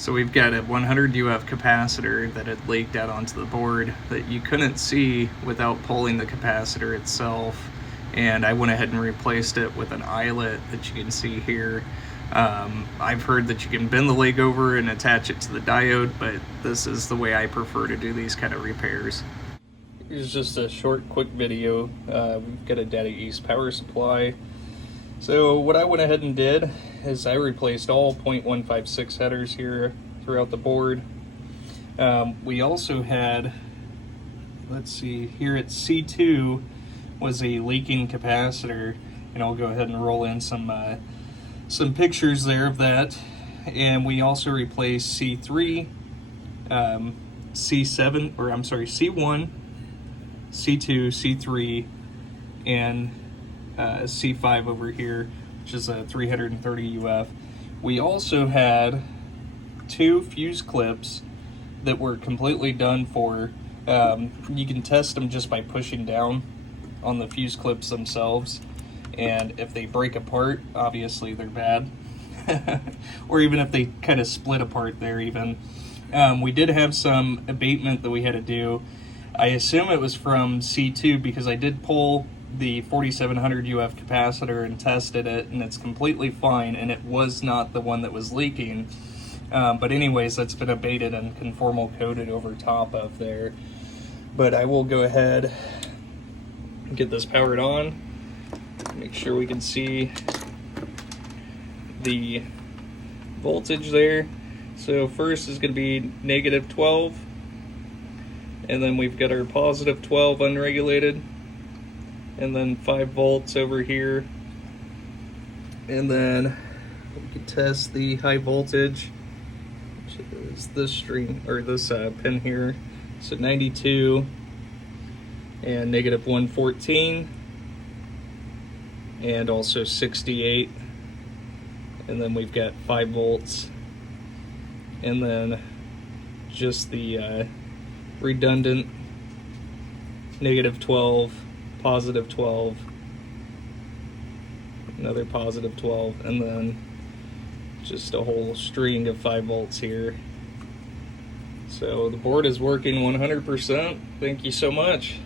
So we've got a 100 UF capacitor that had leaked out onto the board that you couldn't see without pulling the capacitor itself, and I went ahead and replaced it with an eyelet that you can see here. I've heard that you can bend the leg over and attach it to the diode, but this is the way I prefer to do these kind of repairs. Here's just a short, quick video. We've got a Data East power supply. So what I went ahead and did is I replaced all 0.156 headers here throughout the board. We also had, let's see, here at C2 was a leaking capacitor, and I'll go ahead and roll in some pictures there of that. And we also replaced C3, C7, or I'm sorry, C1, C2, C3, and C5 over here, which is a 330 UF. We also had 2 fuse clips that were completely done for. You can test them just by pushing down on the fuse clips themselves, and if they break apart, obviously they're bad. Or even if they kind of split apart there even. We did have some abatement that we had to do. I assume it was from C2 because I did pull the 4700 UF capacitor and tested it, and it's completely fine, and it was not the one that was leaking. But anyways, that's been abated and conformal coated over top of there. But I will go ahead and get this powered on, make sure we can see the voltage there. So first is going to be -12, and then we've got our +12 unregulated, and then 5 volts over here. And then we can test the high voltage, which is this string, or this pin here. So 92 and -114, and also 68. And then we've got 5 volts, and then just the redundant -12, +12, another +12, and then just a whole string of 5 volts here. So the board is working 100%. Thank you so much.